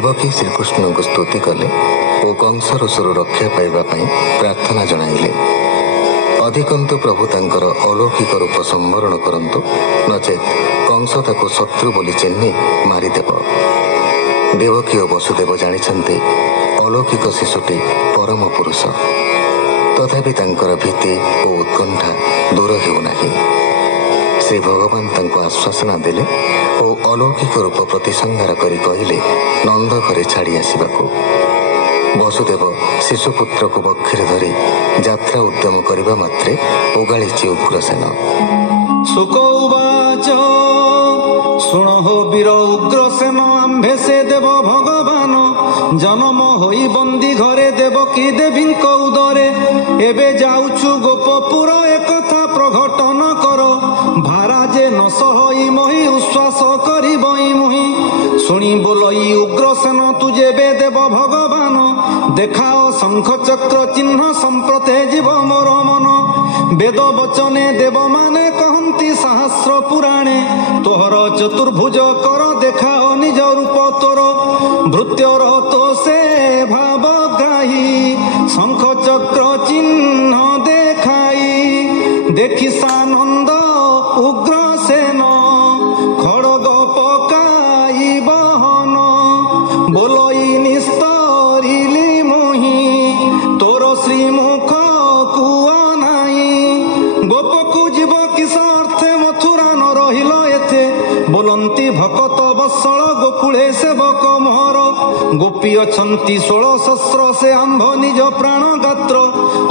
देवकी श्रीकृष्ण को स्तुति कले और कंसरोषरु रक्षा पाइबा पई प्रार्थना जणाइले। अधिकंतु प्रभु तांकर अलौकिक रूप संवरण करंतु, नचेत कंस ताको शत्रु बोली चिन्हि मारिदेव। देवकी और वसुदेव जानिछन्ति अलौकिक शिशुटी परम पुरुष, तथापि तांकर भीति और उत्कंठा दूर हेउनाही। श्री भगवान तांको आश्वासना देले और अलौकिक रूप प्रतिसंहार करी कहिले नंद घरे छाड़ी आसिबाकू। वसुदेव शिशुपुत्र को बक्षरे धरी यात्रा उद्यम करबा मात्रे उगाळीची उग्रसेन। शुक उवाच शुणो वीर उग्रसेन आम्भे से देव भगवान जन्म होई बंदी घरे देवकी देवींक उदरे। एबे जाउछु गोपपुर एकथा प्रघटन कर भारा जे न सहई मोहि उश्वास करिबई मुहि। शुणी बोलई उग्रसेन तुझे बे देव भगवान देखाओ शंख चक्र चिन्ह संप्रते जीव मोर मन। वेद वचने देव माने कहंती सहस्र पुराणे तोहर चतुर्भुज कर देखाओ निज रूप तोर। भृत्यर तो से भावग्राही शंख चक्र चिन्ह देखाई देखि सानंद उग्रसेन खड़ग पकाई बहन। बोलई निस्तरिली मुहि तोर श्रीमुख कुआ नाई। गोपकु जीव किस अर्थे मथुरा न रहिल एथे बोलंती भकत बत्सल गोकुले सेवक मोहर। गोपी अछंती 16 सहस्र से आंभ निज प्राण गात्र।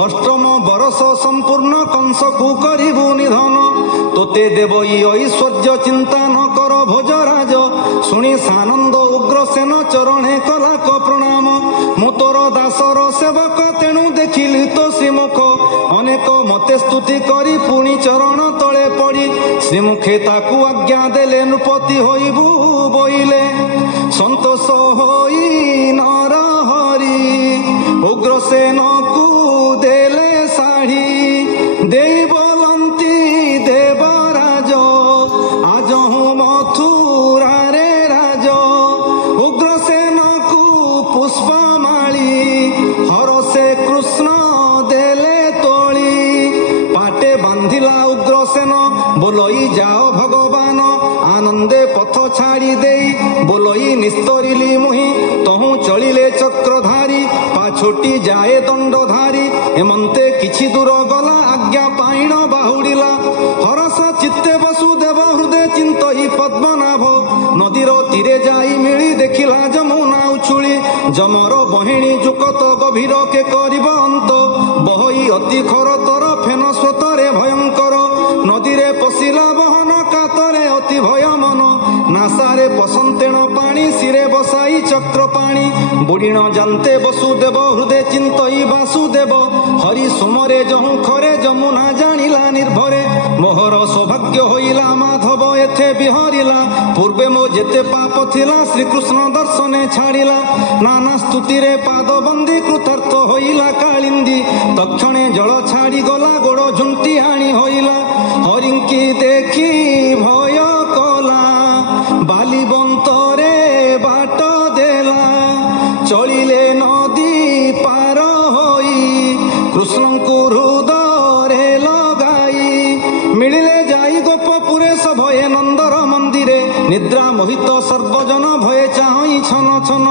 अष्टम बरस संपूर्ण कंस को करिबु निधन। तोते देवई ऐश्वर्य चिंता न कर भोजराज। शुणी सानंद उग्रसेन चरणे कलाक प्रणाम। मु तोर दासर सेवक तेणु देखिली तो श्रीमुख अनेक मते स्तुति करी पुणी चरण तले पड़ी। श्रीमुखे ताकू आज्ञा देले नृपति होइबु बोइले। संतोष होई नर हरि उग्रसेन को देले साड़ी देई बोलंती देवराज आज हूँ मथुरा रे राज। उग्रसेन को पुष्पमाली हर से कृष्ण देले तोली। पाटे बांधिला उग्रसेन बोलई जाओ भगवान आनंदे पथ छाड़ी देई। बोलई निस्तरिली मुहि तहु चलिले चक्रधारी पाछोटी जाए दंडधारी। हेमंते किछि दूर गला आज्ञा पाइण बाहुडिला। हरस चित्ते वसुदेव हृदय चिंतई पद्मनाभ। नदीर तीरे जाई मिली देखिला जमुना उछुली। जमर बहिणी जुकत गभीर के करिब अंत बहई अति खरतर फेन स्रोतरे भयंकर। नदीरे पशिला बहन कातरे अति भय मन। नासारे पसंतेण पानी सिरे बसाई चक्र पानी। बुड़ीण जानते वसुदेव हृदय चिंतई वासुदेव। हरि सुमरे जहु खरे जमुना जानिला निर्भरे। मोहर सौभाग्य होइला माधव एथे बिहरिला। पूर्वे मो जेते पाप थिला श्रीकृष्ण दर्शने छाड़िला। नाना स्तुति रे पाद बंदी कृतार्थ होइला कालिंदी। तक्षणे जल छाड़ी गला गोड़ झुंटी हाणी होइला। हरिंकी देखी भय कला बाली बंतरे बाट देला। चलिले नदी पार होई कृष्ण को हृदय लगाई। मिलिले जाई गोपपुरे सभये नंदर मंदिरे। निद्रा मोहित सर्वजन भये चाहई छन छन।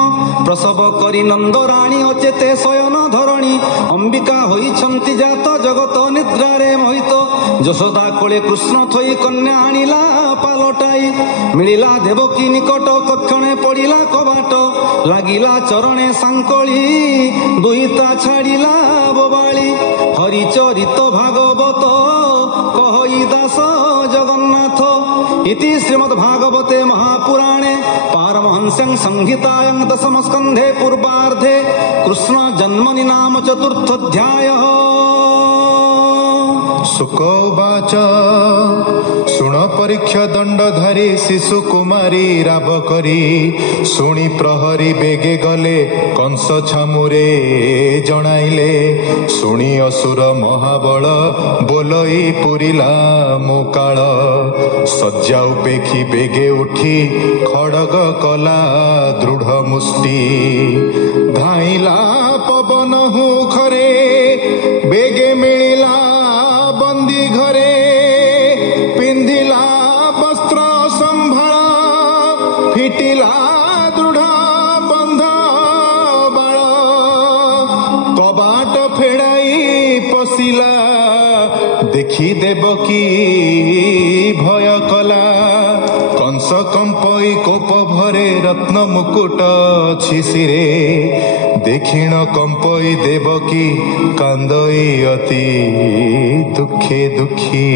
प्रसव करी नंदराणी अचेते शयन धरणी। अंबिका होइछंती जात जगत निद्रारे मोहित। यशोदा कोले कृष्ण थई कन्या आनिला पालटाई। मिलिला देवकी निकट कक्षणे पड़िला कबाट। लागिला चरणे सांकली दुहिता छाड़िला बोबाली। हरिचरित भागवत कहई दास जगन्नाथ। इति श्रीमद्भागवते महापुराणे पारमहंस्यां संहितायां दशम स्कन्धे पूर्वार्धे कृष्ण जन्मनि नाम चतुर्थोऽध्यायः। शुक उवाच शुण परीक्ष दंडधारी शिशु कुमारी राब करी। शुणी प्रहरी बेगे गले कंस छामुरे जणाइले। शुणी असुर महाबल बोलई पुरिला मुकाळ। ଶଯ୍ୟା ଉପେକ୍ଷୀ ବେଗେ ଉଠି ଖଡ଼ଗ କଲା ଦୃଢ଼ ମୁଷ୍ଟି। ଧାଇଁଲା ପବନ ହୁଖରେ ବେଗେ ମିଳିଲା ବନ୍ଦୀ ଘରେ। ପିନ୍ଧିଲା ବସ୍ତ୍ର ସମ୍ଭାଳ ଫିଟିଲା ଦୃଢ଼ ବନ୍ଧ ବାଳ। କବାଟ ଫେରାଇ ପଶିଲା ଦେଖି ଦେବକୀ ଭୟ କଲା। କଂସ କମ୍ପଇ କୋପ ଭରେ ରତ୍ନ ମୁକୁଟ ଶିଶିରେ। ଦେଖିଣ କମ୍ପଇ ଦେବକୀ କାନ୍ଦଇ ଅତି ଦୁଃଖେ ଦୁଃଖୀ।